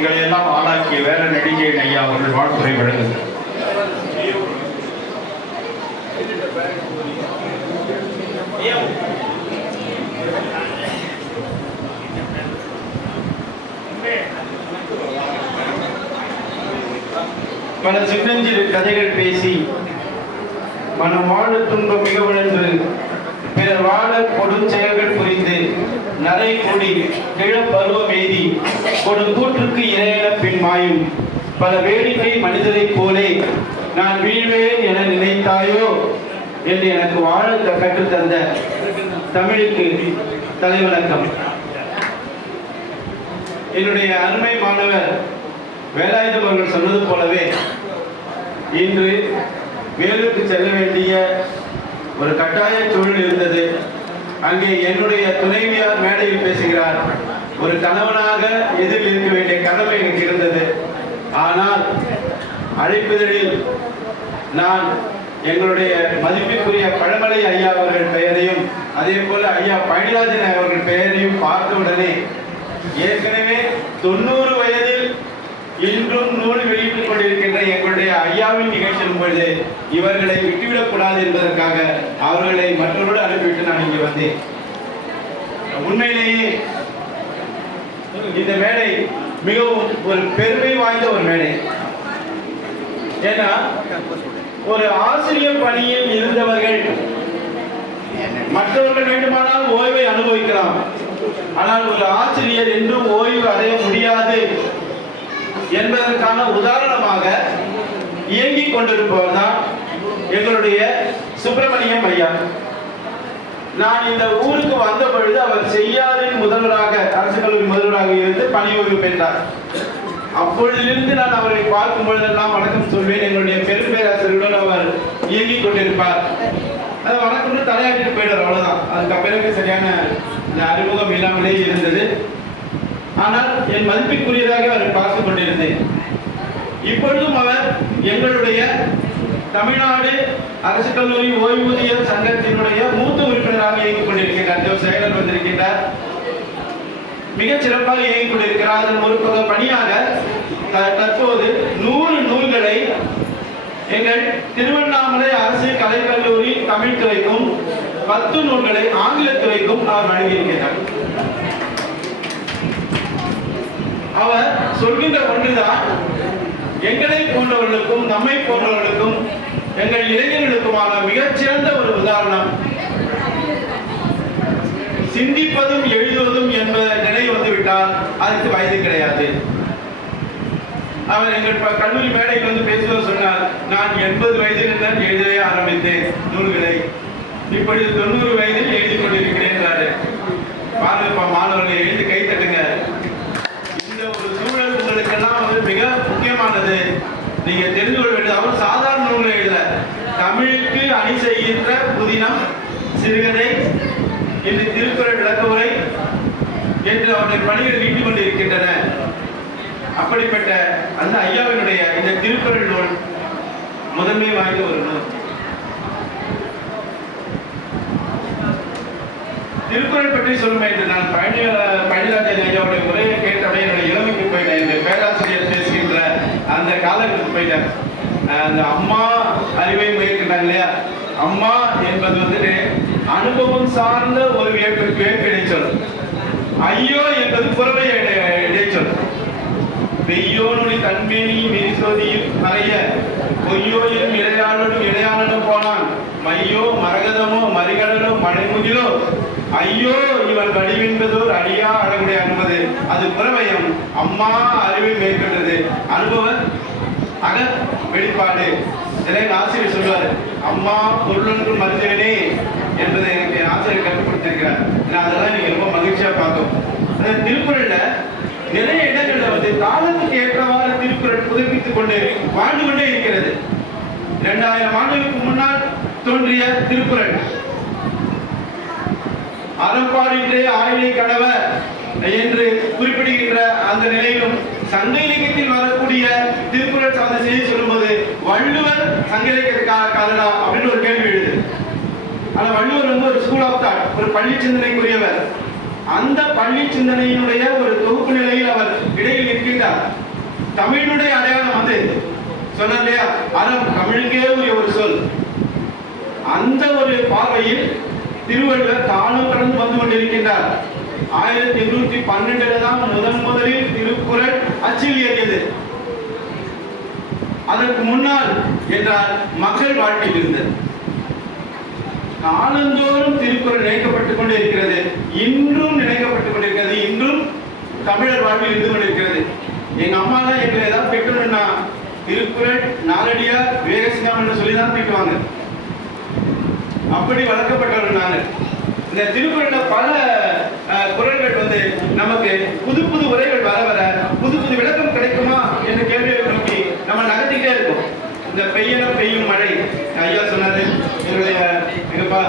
எங்களை எல்லாம் ஆளாக்கிய வேலை நடிகை ஐயா அவர்கள் வாழ்த்துறை வழங்குகிறார். பல சின்னஞ்சிறு கதைகள் பேசி மனம் வாழ துன்பம் மிக உணர்ந்து பிறர் வாழ கொடும் செயல்கள் புரிந்து நரை கூடி கிழப்பருவம் எய்தி கொடும் கூற்றுக்கு இரையென பின் மாயும் பல வேடிக்கை மனிதரைப் போலே நான் வீழ்வேன் என நினைத்தாயோ என்று எனக்கு வாழ கற்றுத்தந்த தமிழுக்கு தலைவணக்கம். என்னுடைய அருமை மாணவர் வேலாயுதம் அவர்கள் சொன்னது போலவே இன்று வேலூருக்கு செல்ல வேண்டிய ஒரு கட்டாய சூழல் இருந்தது. அங்கே என்னுடைய துணைவியார் மேடையில் பேசுகிறார். ஒரு கணவனாக எதிரில் இருக்க வேண்டிய கடமை எனக்கு இருந்தது. ஆனால் அழைப்புதலில் நான் எங்களுடைய மதிப்பிற்குரிய பழமலை ஐயா அவர்கள் பெயரையும் அதே போல ஐயா பழனிராஜன் அவர்கள் பெயரையும் பார்த்த உடனே ஏற்கனவே 90 வயதில் இன்றும் நூல் வெளியிட்டுக் கொண்டிருக்கின்ற எங்களுடைய ஐயாவின் நிகழ்ச்சியின் பொழுது இவர்களை விட்டுவிடக் கூடாது என்பதற்காக அவர்களை மற்றவரோடு அனுப்பிவிட்டு நான் இங்கே வந்தேன். உண்மையிலேயே இந்த மேடை மிகவும் ஒரு பெருமை வாய்ந்த ஒரு மேடை. ஏன்னா ஒரு ஆசிரியர் பணியில் இருந்தவர்கள் மற்றவர்கள் வேண்டுமானால் ஓய்வை அனுபவிக்கலாம், ஆனால் ஒரு ஆசிரியர் என்றும் ஓய்வு அடைய முடியாது என்பதற்கான உதாரணமாக இயங்கிக் கொண்டிருப்பவர் தான் எங்களுடைய சுப்பிரமணியம் ஐயா. நான் இந்த ஊருக்கு வந்த பொழுது அவர் செய்யாரின் முதல்வராக அரசு கல்லூரி முதல்வராக இருந்து பணி ஓய்வு பெற்றார். அப்பொழுதிலிருந்து நான் அவரை பார்க்கும் பொழுதெல்லாம் வணக்கம் சொல்வேன். எங்களுடைய பெரும்பேராசிரியருடன் அவர் இயங்கிக் கொண்டிருப்பார். அது வணக்கம் தலையாட்டிட்டு போயிடுவார், அவ்வளவுதான். அதுக்கு பிறகு சரியான அறிமுகம் இல்லாமலே இருந்தது. ஆனால் என் மதிப்பிற்குரியதாக அவரை பார்த்துக் கொண்டிருந்தேன். இப்பொழுதும் அவர் எங்களுடைய தமிழ்நாடு அரசு கல்லூரி ஓய்வூதிய சங்கத்தினுடைய மூத்த உறுப்பினராக இயங்கிக் கொண்டிருக்கிறார். செயலர் வந்திருக்கின்றார், மிகச் சிறப்பாக இயங்கிக் கொண்டிருக்கிறார். அதன் ஒரு பணியாக தற்போது 100 நூல்களை எங்கள் திருவண்ணாமலை அரசு கலைக்கல்லூரி தமிழ் துறைக்கும் 10 நூல்களை ஆங்கிலத்துறைக்கும் அவர் வழங்கியிருக்கிறார். அவர் சொல்கின்ற ஒன்றுதான் எங்களை போன்றவர்களுக்கும் நம்மை போன்றவர்களுக்கும் எங்கள் இளைஞர்களுக்குமான மிகச்சிறந்த ஒரு உதாரணம். சிந்திப்பதும் எழுதுவதும் என்ற நிலை வந்துவிட்டால் அதுக்கு வயது கிடையாது. அவர் எங்கள் கல்லூரி மேடையில் வந்து பேசுவது சொன்னார், நான் 80 வயதில் தான் எழுதவே ஆரம்பித்தேன் நூல்களை, இப்படி 90 வயதில் எழுதி கொண்டிருக்கிறேன். பாருங்கப்பா மாணவர்களை எழுதி கை தட்டுங்க. இந்த ஒரு சூழல் உங்களுக்கெல்லாம் வந்து மிக முக்கியமானது. நீங்க தெரிந்து கொள்ள வேண்டியது, அவர் சாதாரண நூல்களை எழுதல, தமிழுக்கு அணி செய்கின்ற புதினம், சிறுகதை, இன்று திருக்குறள் விளக்க உரை என்று அவருடைய பணிகள் நீட்டிக் கொண்டிருக்கின்றன. அப்படிப்பட்ட அந்த ஐயாவினுடைய இந்த திருக்குறள் நூல் முதன்மை வாய்ந்த ஒரு நூல். திருக்குறள் பற்றி சொல்லுமே என்று நான் பழனிராஜன் ஐயாவுடைய உரையை கேட்டபடி என்னுடைய இளமைக்கு போயிட்டேன். இந்த பேராசிரியர் பேசுகின்ற அந்த காலத்துக்கு போயிட்டேன். அந்த அம்மா அறிவை முயற்சிட்டாங்க இல்லையா, அம்மா என்பது வந்துட்டு அனுபவம் சார்ந்த ஒரு வியப்பு இடைச்சொல். ஐயோ என்பது புறமை இடைச்சொல். வெய்யோனுடைய தன்மேனி விரிசோதியில் மறைய பொய்யோயும் இளையாளனும் இளையாளனும் போனான் மையோ மரகதமோ மறிகடலோ மழைமுகிலோ ஐயோ இவன் வடிவென்பதோர் அடியா அழகுடைய அனுமதி. அது புறவயம். அம்மா அறிவை மேற்கொண்டது, அனுபவ அக வெளிப்பாடு. இதெல்லாம் ஆசிரியர் சொல்வார், அம்மா பொருளொன்று மருத்துவனே என்பதை எனக்கு என் ஆசிரியர் கற்றுக் கொடுத்திருக்கிறார். அதெல்லாம் நீங்க ரொம்ப மகிழ்ச்சியா பார்த்தோம். திருக்குறள்ல நிறைய இடங்கள்ல வந்து காலத்துக்கு ஏற்றவாறு திருக்குறள் புதுப்பித்துக் கொண்டு வாழ்ந்து கொண்டே இருக்கிறது. 2000 ஆண்டுகளுக்கு முன்னால் தோன்றிய திருக்குறள் அறப்பாடின்றே ஆயிலை கடவ என்று குறிப்பிடுகின்ற அந்த நிலையிலும் சங்க இலக்கியத்தில் வரக்கூடிய திருக்குறள் சார்ந்த செய்தி சொல்லும்போது வள்ளுவர் சங்க இலக்கியக்காரரா அப்படின்னு ஒரு கேள்வி எழுது. ஆனா வள்ளுவர் வந்து ஒரு ஸ்கூல் ஆஃப் தாட், ஒரு பள்ளி சிந்தனைக்குரியவர். அந்த பள்ளி சிந்தனையினுடைய ஒரு தொகுப்பு நிலையில் அவர் இடையில் இருக்கின்றார். தமிழுடைய அடையாளம் வந்து சொன்ன இல்லையா, அறம் தமிழுக்கே உரிய ஒரு சொல். அந்த ஒரு பார்வையில் திருவள்ளுவர் காலம் கடந்து வந்து கொண்டிருக்கின்றார். 1812 தான் முதலில் திருக்குறள் அச்சில் ஏறியது. அதற்கு முன்னால் என்றால் மக்கள் வாழ்க்கையில் இருந்தது. காலந்தோறும் திருக்குறள் நினைக்கப்பட்டுக் கொண்டே இருக்கிறது, இன்றும் நினைக்கப்பட்டுக் கொண்டிருக்கிறது, இன்றும் தமிழர் வாழ்வில் இருந்து கொண்டிருக்கிறது. எங்க அம்மா தான் எங்களை ஏதாவது பெற்றோம்னா திருக்குறள், நாலடியார், விவேகசிங்கம் என்று சொல்லிதான் திட்டுவாங்க. அப்படி வளர்க்கப்பட்டவர்கள் நாங்கள். இந்த திருக்குறள்ல பல குறள்கள் வந்து நமக்கு புது புது உரைகள் வர வர புது புது விளக்கம் கிடைக்குமா என்ற கேள்வியை நோக்கி நம்ம நகர்த்திட்டே இருக்கோம். இந்த பெய்யன பெய்யும் மழை ஐயா சொன்னாரு, என்னுடைய எங்கப்பா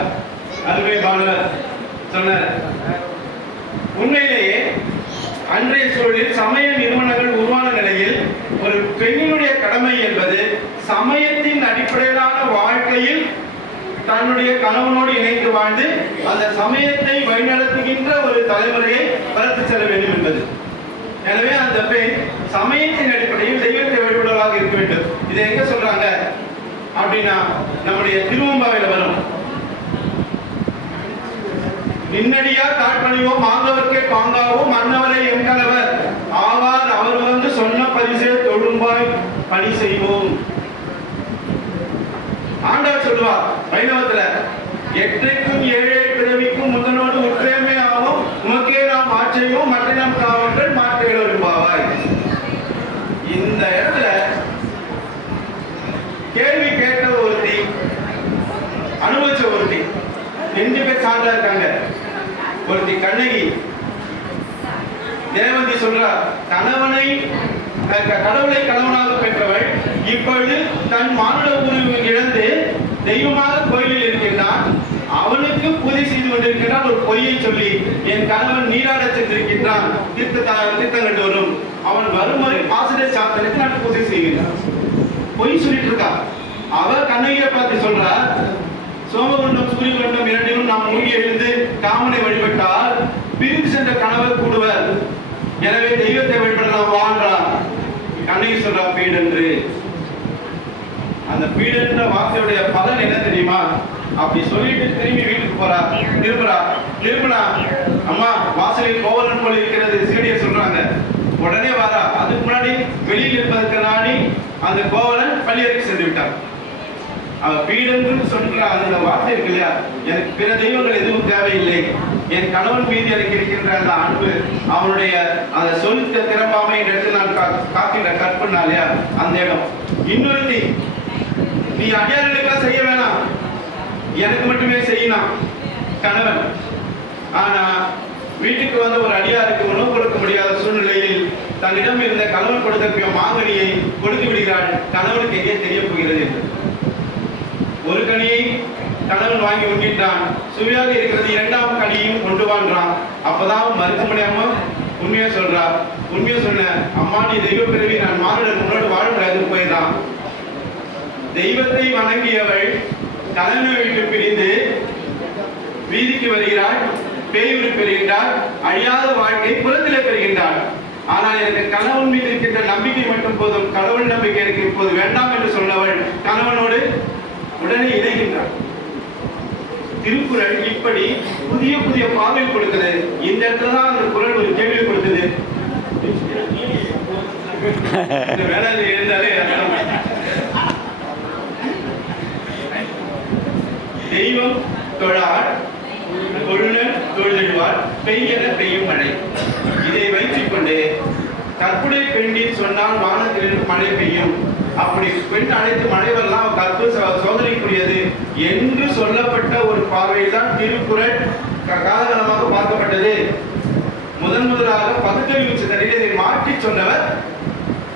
அருமை பாலர் சொன்னார். உண்மையிலேயே அன்றைய சூழலில் சமய நிறுவனங்கள் உருவான நிலையில் ஒரு பெண்ணினுடைய கடமை என்பது சமயத்தின் அடிப்படையிலான வாழ்க்கையில் தன்னுடைய கணவனோடு இணைந்து வாழ்ந்து அந்த சமயத்தை வழிநடத்துகின்ற ஒரு தலைமுறையை வளர்த்து செல்ல வேண்டும் என்பது. எனவே அந்த பெண் சமயத்தின் அடிப்படையில் தெய்வத்தை வழிபடுவதாக இருக்க வேண்டும். இதை எங்க சொல்றாங்க அப்படின்னா நம்முடைய திருவம்பாவையில வரும். நின்னடியா தாழ்பணிவோ மாங்கவர்க்கே பாங்காவோ மன்னவரை என் கணவர் ஆவார் அவர் வந்து சொன்ன பரிசே தொழும்பாய் பணி செய்வோம். ஆண்டவர் சொல்லுவார் வைணவத்துல, எற்றைக்கும் ஏழை பிறவிக்கும் முதனோடு உற்றேமே ஆகும் உமக்கே நாம் ஆட்சையும் மற்ற நாம் காவல்கள் மாற்றைகள் விரும்பாவாய். இந்த இடத்துல கேள்வி கேட்ட ஒருத்தி, அனுபவிச்ச ஒருத்தி, 2 பேர் சான்றா இருக்காங்க. ஒருத்தி கண்ணகி. தேவந்தி சொல்றார், கடவுளை கணவனாக பெற்றவள் இப்பொழுது தன் மானுட உருவை இழந்து தெய்வமாக கோயிலில் இருக்கின்றான். அவனுக்கு பூஜை செய்து கொண்டிருக்கிறான். ஒரு பொய்யை சொல்லி என் கணவன் நீராட சென்றிருக்கின்றான், தீர்த்தம் கண்டு வரும், அவன் வருமுறை பாசனை சாத்தனுக்கு நான் பூஜை செய்கின்றான். பொய் சொல்லிட்டு இருக்கா. அவர் கண்ணகியை பார்த்து சொல்றார், சோமகுண்டம் சூரியகுண்டம் இரண்டிலும் நாம் மூழ்கி எழுந்து காமனை வழிபட்டால் பிரிந்து சென்ற கணவர் கூடுவர், எனவே தெய்வத்தை வழிபடலாம் வாழ்றார். கண்ணகி சொல்றா பீடென்று. அந்த பீடென்ற வார்த்தையுடைய பலன் என்ன தெரியுமா? அப்படி சொல்லிட்டு திரும்பி வீட்டுக்கு போறா. திரும்புறா அம்மா வாசலில் கோவலன் போல இருக்கிறது சீடியர் சொல்றாங்க. உடனே வாரா. அதுக்கு முன்னாடி வெளியில் இருப்பதற்கு நாடி அந்த கோவலன் பள்ளியறைக்கு சென்று விட்டார். அவ பீடென்று சொல்ற அந்த வார்த்தை இருக்கு இல்லையா, எனக்கு பிற தெய்வங்கள் எதுவும் தேவையில்லை, என் கணவன் மீது எனக்கு இருக்கின்ற அந்த அன்பு, அவனுடைய அந்த சொல்ல திறப்பாமை இடத்தில் நான் காக்கின்ற கற்பனா இல்லையா, அந்த இடம். இன்னொருத்தி, நீ அடியார்களுக்கெல்லாம் செய்ய வேணாம், எனக்கு மட்டுமே செய்யலாம் கணவன். ஆனா வீட்டுக்கு வந்த ஒரு அடியாருக்கு உணவு கொடுக்க முடியாத சூழ்நிலையில் தன்னிடம் இருந்த கணவன் கொடுத்த மாங்கனியை கொடுத்து விடுகிறாள். கணவனுக்கு எங்கே தெரிய போகிறது என்று. ஒரு கனியை கணவன் வாங்கி உண்ணிட்டான், சுவையாக இருக்கிறது. 2ஆம் கனியும் கொண்டு வாழ்றான். அப்பதான் மறுக்க முடியாம உண்மையா சொல்றா. உண்மையா சொன்ன அம்மா, நீ தெய்வ பிறவி, நான் மானுடன் உன்னோடு வாழ முடியாது போயிடறான். தெய்வத்தை வணங்கியவள் கணவனை விட்டு பிரிந்து வீதிக்கு வருகிறாள், பேயுறு பெறுகின்றாள், அழியாத வாழ்க்கை புறத்திலே பெறுகின்றாள். ஆனால் எனக்கு கணவன் மீது இருக்கின்ற நம்பிக்கை மட்டும் போதும், கடவுள் நம்பிக்கை எனக்கு இப்போது வேண்டாம் என்று சொன்னவள் கணவனோடு உடனே இணைகின்றார். திருக்குறள் இப்படி புதிய புதிய பார்வை கொடுக்குது. இந்த இடத்துல தான் அந்த குறள் ஒரு கேள்வி கொடுத்தது. வேளாண் இருந்தாலே தெய்வம் தொழார், கொழுனர் தொழுதிடுவார், பெய்யன பெய்யும் மழை. இதை வைத்துக் கொண்டு கற்புடை பெண்ணின் சொன்னால் வானத்திலிருந்து மழை பெய்யும், அப்படி பெண் அழைத்து மழை வரலாம், கற்பு சோதனைக்குரியது என்று சொல்லப்பட்ட ஒரு பார்வையில் தான் திருக்குறள் காலகாலமாக பார்க்கப்பட்டது. முதலாக பகுத்தறிவு சிந்தனையில் இதை மாற்றி சொன்னவர்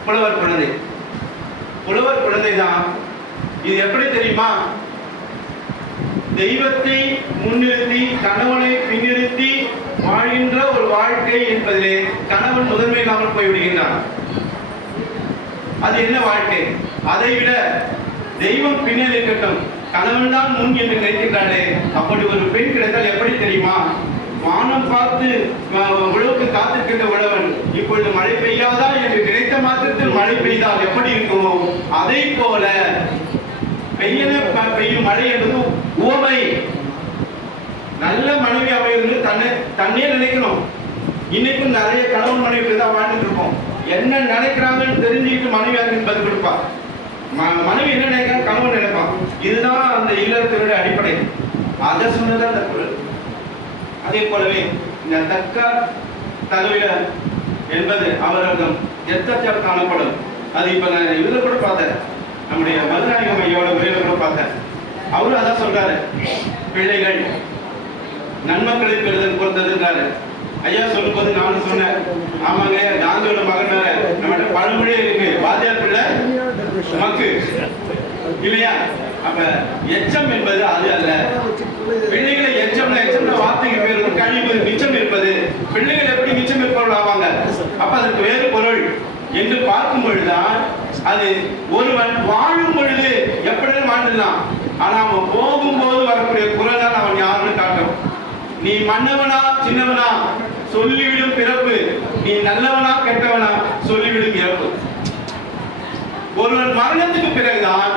புலவர் குழந்தை. புலவர் குழந்தை தான். இது எப்படி தெரியுமா? தெய்வத்தை முன்னிறுத்தி கணவனை பின்னிறுத்தி வாழ்கின்ற ஒரு வாழ்க்கை என்பதிலே கணவன் முதன்மை இல்லாமல் போய்விடுகின்றான். அது என்ன வாழ்க்கை? அதை விட தெய்வம் பின்னல் இருக்கட்டும், கணவன் தான் முன் என்று நினைக்கின்றானே, அப்படி ஒரு பெண் கிடைத்தால் எப்படி தெரியுமா? வானம் பார்த்து உழவுக்கு காத்திருக்கின்ற உழவன் இப்பொழுது மழை பெய்யாதா என்று நினைத்த மாத்திரத்தில் நேரத்தில் மழை பெய்தால் எப்படி இருக்குமோ அதை போல பெய்யும் மழை என்பது உவமை. நல்ல மனைவி அமைகிறது தன்னே நினைக்கணும். இன்னைக்கும் நிறைய கணவன் மனைவி தான் வாழ்ந்துட்டு இருக்கோம். என்ன நினைக்கிறாங்கன்னு தெரிஞ்சுக்கிட்டு மனைவி யாருக்கு பதில் கொடுப்பா. மனைவி என்ன நினைக்கிறாங்க கணவன் நினைப்பான். இதுதான் அந்த இல்லறத்தினுடைய அடிப்படை. அதை சொன்னதான் அந்த குரல். அதே போலவே இந்த தக்க தலைவிட என்பது அவரகம் எத்தச்சால் காணப்படும். அது இப்ப நான் இதுல கூட பார்த்தேன், நம்முடைய மதுராணிகம் ஐயோட உரையில கூட பார்த்தேன். அவரும் அதான் சொல்றாரு, பிள்ளைகள் நன்மக்களை பெறுதல் பொறுத்ததுன்றாரு. ஐயா சொல்லும் போது நானும் சொன்னேன், ஆமாங்க காந்தியோட மகன் நம்மகிட்ட பழமொழியே இருக்கு, வாத்தியார் பிள்ளை மக்கு இல்லையா? அப்ப எச்சம் என்பது அது அல்ல. பிள்ளைகளை எச்சம்னா வார்த்தைக்கு பேர் கழிவு, மிச்சம் இருப்பது. பிள்ளைகள் எப்படி மிச்சம் இருப்பவர்கள் ஆவாங்க? அப்ப அதற்கு வேறு பொருள் என்று பார்க்கும் பொழுதுதான் அது ஒருவன் வாழும் பொழுது எப்படி வாழ்ந்துடலாம், ஆனா அவன் போகும்போது வரக்கூடிய குரல் தான் அவன் யாருன்னு காட்டும். நீ மன்னவனா சின்னவனா சொல்லிவிடும் பிறப்பு, நீ நல்லவனா கெட்டவனா சொல்லிவிடும் இறப்பு. ஒருவன் மரணத்துக்கு பிறகுதான்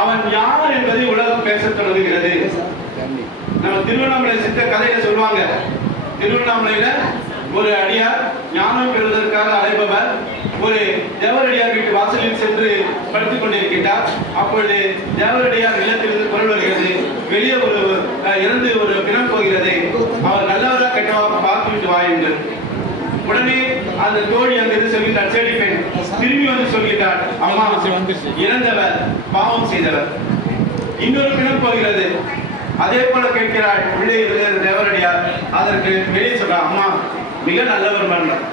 அவன் யார் என்பதை உலகம் பேச தொடங்குகிறது. நம்ம திருவண்ணாமலை சித்த கதையில சொல்லுவாங்க, திருவண்ணாமலையில ஒரு அடியார் ஞானம் பெறுவதற்காக அழைப்பவர் ஒரு தேவரடியார் வீட்டு வாசலில் சென்று படுத்துக் கொண்டிருக்கிறார். அப்பொழுது தேவரடியார் இல்லத்திலிருந்து குரல் வருகிறது, வெளியே ஒரு இறந்து ஒரு பிணம் போகிறது, அவர் நல்லவரா கெட்டவா பார்த்து விட்டு வா என்று. உடனே அந்த தோழி அங்கிருந்து சொல்கிறார், செடி பெண் திரும்பி வந்து சொல்கிறார், அம்மா இறந்தவர் பாவம் செய்தவர். இன்னொரு பிணம் போகிறது, அதே போல கேட்கிறாள் உள்ளே இருக்கிற தேவரடியார். அதற்கு வெளியே சொல்றார், அம்மா மிக நல்லவர் மன்றம்.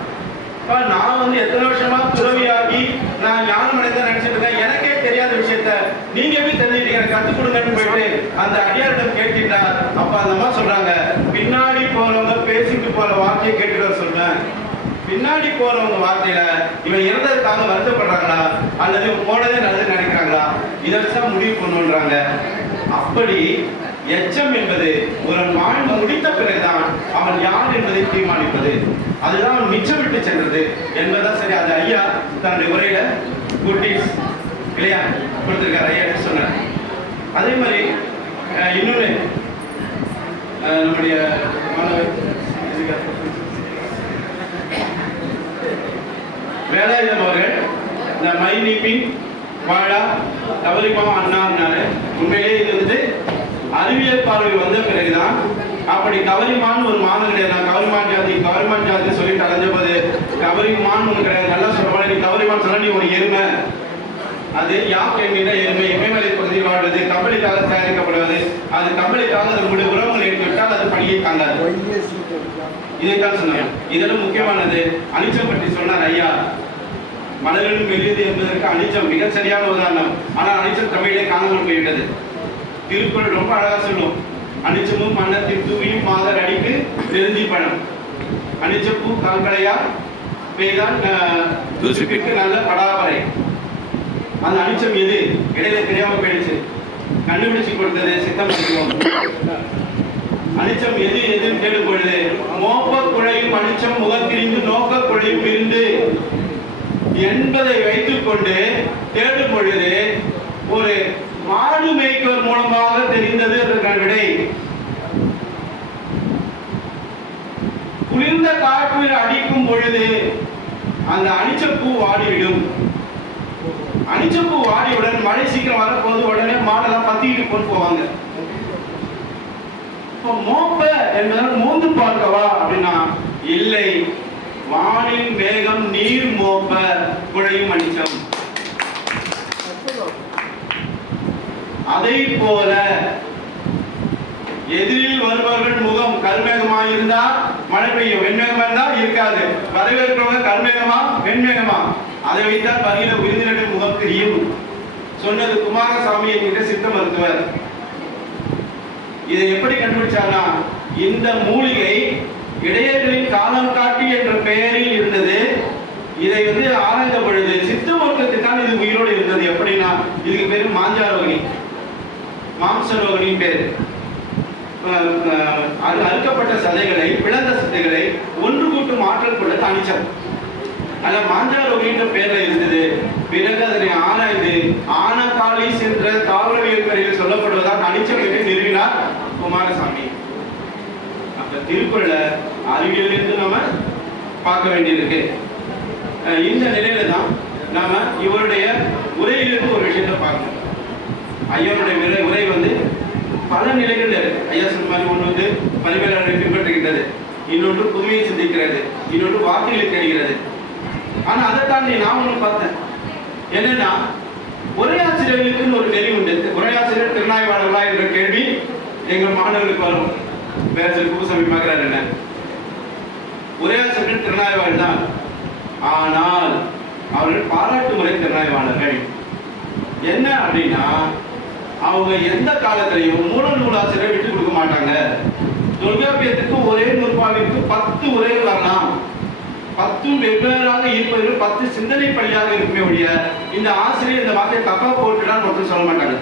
நான் வந்து எத்தனை வருஷமா துறவியாகி நான் ஞானம் அடைந்த நினைச்சிட்டு இருக்கேன், எனக்கே தெரியாத விஷயத்த நீங்க எப்படி தெரிஞ்சுட்டீங்க, எனக்கு கத்துக் கொடுங்கன்னு போயிட்டு அந்த அடியாரிடம் கேட்கின்றார். அப்ப அந்த அம்மா சொல்றாங்க, பின்னாடி போறவங்க பேசிட்டு போற வார்த்தையை கேட்டுட்டு சொல்றேன். பின்னாடி போறவங்க வார்த்தையில இவன் இறந்ததுக்காக வருத்தப்படுறாங்களா அல்லது போனதே நல்லது நினைக்கிறாங்களா, இதை வச்சுதான் முடிவு பண்ணுன்றாங்க. அப்படி எச்சம் என்பது ஒரு வாழ்ந்து முடித்த பிறகுதான் அவன் யார் என்பதை தீர்மானிப்பது. அதுதான் அவன் மிச்சம் விட்டு சென்றது என்பதுதான் சரி. அந்த ஐயா தன்னுடைய உரையில குட்டீஸ் இல்லையா கொடுத்திருக்காரு ஐயா சொன்னார். அதே மாதிரி இன்னொன்னு நம்முடைய வேலாயுதம் அவர்கள் இந்த மை நீப்பிங் வாழா தவறிமா அண்ணான்னாரு. உண்மையிலேயே இது வந்து அறிவியல் பார்வையில் வந்த பிறகுதான் அப்படி கவரிமான் ஒரு மானம் கிடையாது. நான் கவரிமான் ஜாதி சொல்லிட்டு அலைஞ்ச போது கவரிமான் ஒன்று கிடையாது. நல்லா சொல்ல, நீ கவரிமான் சொல்ல நீ ஒரு எருமை, அது யாக் என்கிற எருமை இமயமலை பகுதியில் வாழ்வது, கம்பளிக்காக தயாரிக்கப்படுவது, அது கம்பளிக்காக அதனுடைய உறவுகள் ஏற்பட்டால் அது பணியை தாங்காது. இதைத்தான் சொன்னாங்க. இதெல்லாம் முக்கியமானது. அனிச்சம் பற்றி சொன்னார் ஐயா. மலரிலும் மெல்லியது என்பதற்கு அனிச்சம் மிக சரியான உதாரணம். ஆனால் அனிச்சம் தமிழே காணாமல் போய்விட்டது. திருக்குறள் ரொம்ப அழகா சொல்லும், அனிச்சமும் மன்னத்தின் தூவியும் மாதர் அடிக்கு நெருந்தி பழம். அனிச்சப்பூ கால்களையா பெய்தான் துசுப்பிற்கு நல்ல படாபரை. அந்த அனிச்சம் எது இடையில தெரியாம போயிடுச்சு, கண்டுபிடிச்சு கொடுத்தது சித்தம் செய்வோம். அனிச்சம் எது எதுன்னு தேடும் பொழுது மோப்ப குழையும் அனிச்சம் முகத்திரிந்து நோக்க குழையும் இருந்து என்பதை வைத்துக் கொண்டு தேடும் பொழுது ஒரு மாடு மேய்ப்பவர் மூலமாக தெரிந்தது அதற்கான விடை. குளிர்ந்த காற்று அடிக்கும் பொழுது அந்த அனிச்சப்பூ வாடிவிடும். அனிச்சப்பூ வாடியுடன் மழை சீக்கிரம் வரப்போது உடனே மாடெல்லாம் பத்திக்கிட்டு கொண்டு போவாங்க. மோப்ப என்பதால் மோந்து பார்க்கவா அப்படின்னா இல்லை, வானில் மேகம் நீர் மோப்ப குழையும் அனிச்சம். அதை போல எதிரில் வருபவர்கள் முகம் கருமேகமாக இருந்தா மழை பெய்யும், வெண்மேகமா இருந்தா இருக்காது. வரவேற்பவங்க கருமேகமா வெண்மேகமா, அதை வைத்தால் பகிர விருந்தினர்கள் முகம் தெரியும். சொன்னது குமாரசாமி என்கிற சித்த மருத்துவர். இதை எப்படி கண்டுபிடிச்சாங்கன்னா, இந்த மூலிகை இடையர்களின் காலம் காட்டி என்ற பெயரில் இருந்தது. இதை வந்து ஆராய்ந்த பொழுது சித்த மருத்துவத்திற்கான இது உயிரோடு இருந்தது. எப்படின்னா இதுக்கு பேரு மாஞ்சாரோகினி, மாம்சரோகினின் பேரு. அறுக்கப்பட்ட சதைகளை, பிளந்த சதைகளை ஒன்று கூட்டும் ஆற்றல் கொண்ட அனிச்சம். ஆனா மாஞ்சாரோகின்ற பேர்ல இருந்தது. திருக்குறளை அறிவியலிருந்து நம்ம பார்க்க வேண்டியிருக்கு. இந்த நிலையில தான் நாம இவருடைய உரையிலிருந்து ஒரு விஷயத்தை பார்க்கணும். ஐயாவுடைய உரை வந்து பல நிலைகள் இருக்கு. ஐயா சொன்ன மாதிரி ஒன்று வந்து பரிமையாளரை பின்பற்றுகின்றது, இன்னொன்று புதுமையை சிந்திக்கிறது, இன்னொன்று வார்த்தைகளை தேடுகிறது. ஆனா அதை தாண்டி நான் ஒன்று பார்த்தேன். என்னன்னா உரையாசிரியர்களுக்குன்னு ஒரு நெறி உண்டு. உரையாசிரியர் திறனாய்வாளர்களா என்ற கேள்வி எங்கள் மாணவர்களுக்கு வரும். வேற சில குப்புசாமி பார்க்கிறாரு, என்ன உரையாசிரியர்கள் திறனாய்வாளர் தான், ஆனால் அவர்கள் பாராட்டு முறை திறனாய்வாளர்கள். என்ன அப்படின்னா அவங்க எந்த காலத்திலையும் மூல நூலாசிரியரை விட்டு கொடுக்க மாட்டாங்க. தொல்காப்பியத்துக்கு ஒரே நூற்பாவிற்கு 10 உரைகள் வரலாம், 10 வெவ்வேறாக இருப்பது 10 சிந்தனை பள்ளியாக இருக்குமே ஒழிய இந்த ஆசிரியர் இந்த வார்த்தையை தப்பா போட்டுதான் மட்டும் சொல்ல மாட்டாங்க.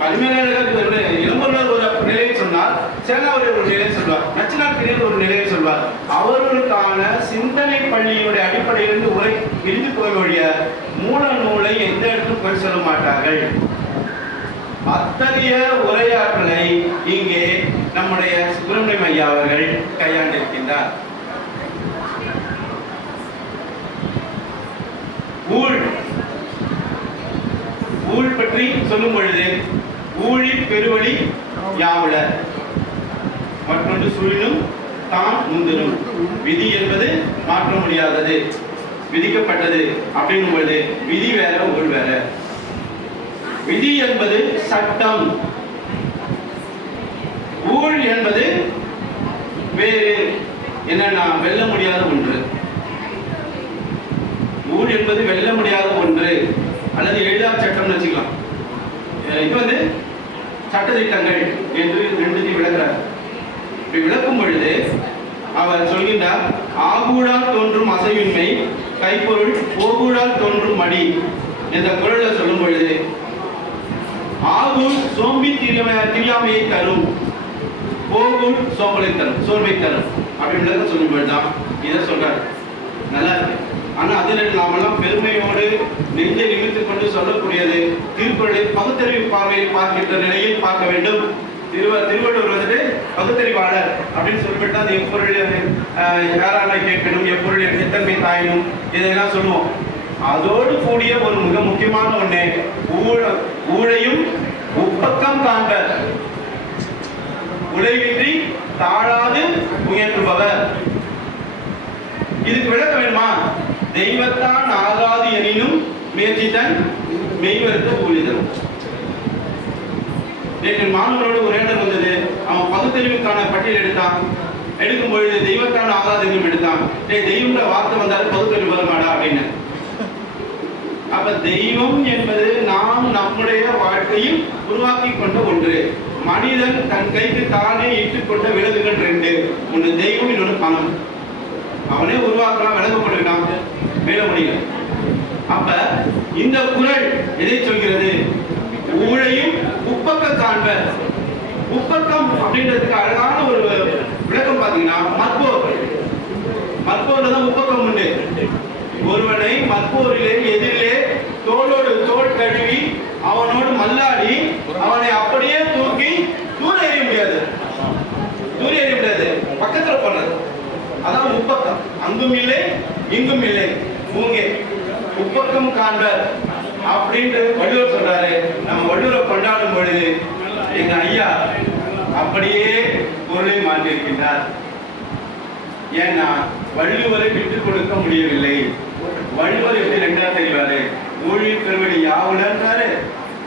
பரிமையாளர்கள் இளம்பொருளர் ஒரு நிலையை சொன்னார், சேனாவூர் ஒரு நிலையை சொல்வார், நச்சினார் ஒரு நிலையை சொல்வார். அவர்களுக்கான சிந்தனை பள்ளியினுடைய அடிப்படையிலிருந்து உரை பிரிந்து போகக்கூடிய மூல நூலை எந்த இடத்துக்கும் போய் சொல்ல மாட்டார்கள். அத்தகைய உரையாற்றலை இங்கே நம்முடைய சுப்பிரமணியம் ஐயா அவர்கள் கையாண்டிருக்கின்றார். ஊழ் பற்றி சொல்லும் பொழுது ஊழி பெருவழி யாவுல, மற்றொன்று சுழினும் தான் முந்தினும். விதி என்பது மாற்ற முடியாதது, விதிக்கப்பட்டது அப்படிங்கும் பொழுது விதி வேற ஊழ் வேற. விதி என்பது சட்டம், ஊழ் என்பது வேறு, என்னன்னா வெல்ல முடியாத ஒன்று. ஊழ் என்பது வெல்ல முடியாத ஒன்று அல்லது எளிதான சட்டம்னு வச்சுக்கலாம். இது வந்து சட்டத்திட்டங்கள் என்று ரெண்டுத்தையும் விளக்குறார். இப்படி விளக்கும் பொழுது அவர் சொல்கின்றார், ஆகூடால் தோன்றும் அசைவின்மை கைப்பொருள் போகூடால் தோன்றும் மடி என்ற குரல்ல சொல்லும் பொழுது ஆகூர் சோம்பி திரியாமையை தரும், போகூர் சோம்பலை தரும், சோர்வை தரும் அப்படின்னு சொல்லும் பொழுதுதான் இதை சொல்றாரு. நல்லா இருக்கு. ஆனா அதில் நாமெல்லாம் பெருமையோடு நெஞ்சை நிமித்துக் கொண்டு சொல்லக்கூடியது திருக்குறளை பகுத்தறிவு பார்வையில் பார்க்கின்ற நிலையில் பார்க்க வேண்டும். திருவள்ளுவர் வந்துட்டு பகுத்தறிவாளர் அப்படின்னு சொல்லிவிட்டு அது எப்பொருள் யாரால கேட்கணும், எப்பொருள் எத்தன்மை தாயணும், இதெல்லாம் சொல்லுவோம். அதோடு கூடிய ஒரு மிக முக்கியமான ஒண்ணு ஊழையும் உப்பக்கம் காண்ப, உழைவின்றி தாழாது முயற்றுபவர். இதுக்கு விளக்க வேணுமா? தெய்வத்தான் ஆகாது எனினும் முயற்சித்தன் மெய்வருத்த கூலிதன். நேற்று மாணவரோடு உரையாடல் வந்தது. அவன் பகுத்தறிவுக்கான பட்டியல் எடுத்தான். எடுக்கும் பொழுது தெய்வத்தான் ஆகாது என்றும் எடுத்தான். தெய்வம்ன்ற வார்த்தை வந்தாலும் பகுத்தறிவு வருமாடா அப்படின்னு. அப்ப தெய்வம் என்பது நாம் நம்முடைய வாழ்க்கையில் உருவாக்கி கொண்ட ஒன்று. மனிதன் தன் கைக்கு தானே இட்டுக் கொண்ட விலங்குகள் 2. ஒன்று தெய்வம், இன்னொன்று பணம். அவனே உருவாக்கலாம், விளங்கப்படுகிறான், மேல முடியல. அப்ப இந்த குறள் எதை சொல்கிறது? ஊழையும் உப்பக்க காண்ப. உப்பக்கம் அப்படின்றதுக்கு அழகான ஒரு விளக்கம் பாத்தீங்கன்னா, மற்போர்ல தான் உப்பக்கம் உண்டு. ஒருவனை மற்போரிலே எதிரிலே தோளோடு தோல் கழுவி அவனோடு மல்லாடி அவனை அப்படியே தூக்கி தூர எறிய முடியாது, பக்கத்துல போனது. அதான் உப்பக்கம். அங்கும் இல்லை இங்கும் இல்லை, மூங்கே உப்பக்கம் காண்பர் அப்படின்ட்டு வள்ளுவர் சொல்றாரு. நம்ம வள்ளுவரை கொண்டாடும் பொழுது எங்க ஐயா அப்படியே பொருளை மாற்றியிருக்கின்றார். ஏன்னா வள்ளுவரை விட்டுக் கொடுக்க முடியவில்லை. வள்ளுவர் எப்படி 2ஆ தெரிவாரு? ஊழி பெருவழி யாவுலன்றாரு,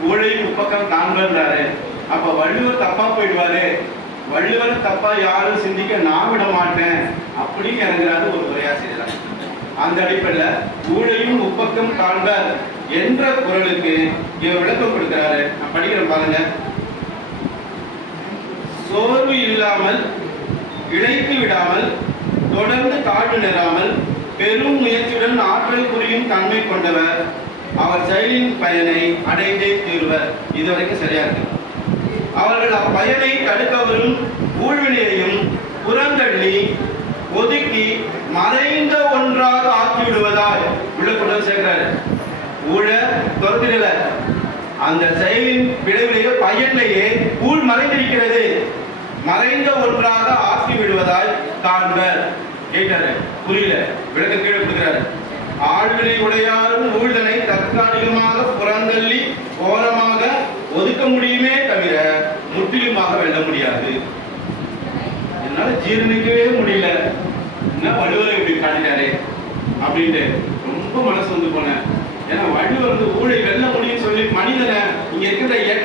ஊழை உப்பக்கம் காண்பன்றாரு. அப்ப வள்ளுவர் தப்பா போயிடுவாரு, வள்ளுவர் தப்பா யாரும் சிந்திக்க நான் விட மாட்டேன் அப்படின்னு இறங்குறாரு ஒரு உரையாசிரியர். அந்த அடிப்படையில் ஊழையும் உப்பக்கம் காண்பர் என்ற குறளுக்கு இவர் விளக்கம் கொடுக்கிறாரு. நான் படிக்கிறேன் பாருங்க. சோர்வு இல்லாமல், இழைத்து விடாமல், தொடர்ந்து தாழ்வு நிறாமல், பெரும் முயற்சியுடன் ஆற்றல் புரியும் தன்மை கொண்டவர். அவர் செயலின் பயனை அடைந்தே தீர்வர். இதுவரைக்கும் சரியா இருக்கு. அவர்கள் அப்பயனை தடுக்க வரும் ஊழ்வினையையும் புறந்தள்ளி ஒதுக்கி மறைந்த ஒன்றாக ஆக்கி விடுவதால் விளக்குடன் சேர்க்கிறார். ஊழ துரத்திடல, அந்த செயலின் விளைவிலேயே பயனிலேயே ஊழ் மறைந்திருக்கிறது. மறைந்த ஒன்றாக ஆக்கி விடுவதாய் காண்பர். கேட்டாரு, புரியல, விளக்க கீழே கொடுக்கிறாரு. ஆழ்வினை உடையாரும் ஊழ்தனை தற்காலிகமாக புறந்தள்ளி ஓரமாக ஒதுக்க முடியுமே தவிர முற்றிலுமாக வெல்ல முடியாது. என்னால ஜீரணிக்கவே முடியல, என்ன வள்ளுவரை இப்படி காட்டிட்டாரே அப்படின்ட்டு ரொம்ப மனசு வந்து போனேன். ஏன்னா வள்ளுவர் வந்து ஊழை வெல்ல முடியும்னு சொல்லி மனிதனை இங்க இருக்கிற ஏற்ற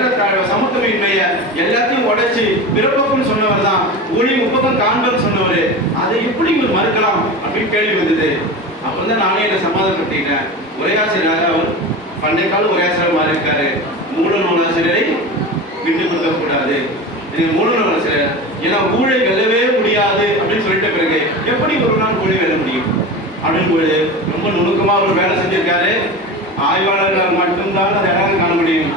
சமத்துவமின்மைய எல்லாத்தையும் உடைச்சு பிறப்பக்குன்னு சொன்னவர் தான், ஊழி முப்பக்கம் காண்பன்னு சொன்னவர். அதை எப்படி இவர் மறுக்கலாம் அப்படின்னு கேள்வி வந்தது. அப்பதான் நானே என்ன சமாதானப்படுத்திட்டேன். உரையாசிரியராக அவர் பண்டைய கால உரையாசிரியர் மாறி இருக்காரு. மூல நூலாசிரியரை விட்டு கொடுக்க கூடாது. மூல நூலாசிரியர் ஏன்னா ஊழை வெல்லவே முடியாது அப்படின்னு சொல்லிட்ட பிறகு எப்படி ஒரு நாள் ஊழை வெல்ல முடியும் அப்படின்னு ரொம்ப நுணுக்கமா ஒரு வேலை செஞ்சிருக்காரு. ஆய்வாளர்கள் மட்டும்தான் அதை இடம் காண முடியும்.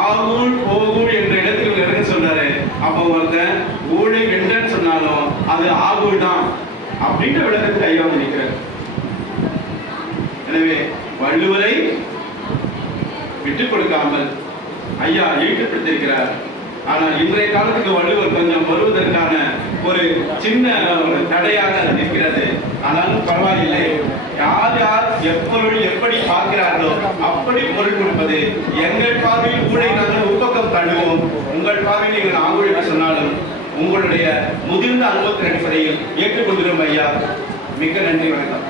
ஆகூழ் போகூழ் என்ற இடத்தில் இறங்க சொன்னாரு. அப்போ ஒருத்தன் ஊழை வென்றன்னு சொன்னாலும் அது ஆகூழ் தான் அப்படின்ற விளக்கத்தில் ஐயா வந்து நிற்கிறார். எனவே வள்ளுவரை விட்டுக் கொடுக்காமல் ஐயா ஈடுபடுத்திருக்கிறார். ஆனால் இன்றைய காலத்துக்கு வள்ளுவர் கொஞ்சம் வருவதற்கான ஒரு சின்ன தடையாக நிற்கிறது. ஆனாலும் பரவாயில்லை, யார் யார் எப்பொருள் எப்படி பார்க்கிறார்களோ அப்படி பொருள் கொடுப்பது. எங்கள் பார்வையில் ஊழை நாங்கள் உப்பக்கம் தள்ளுவோம், உங்கள் பார்வையில் நீங்கள் ஆங்கொழிப்பு சொன்னாலும் உங்களுடைய முதிர்ந்த அனுபவத்தின் அடிப்படையில் ஏற்றுக்கொள்கிறோம் ஐயா. மிக்க நன்றி, வணக்கம்.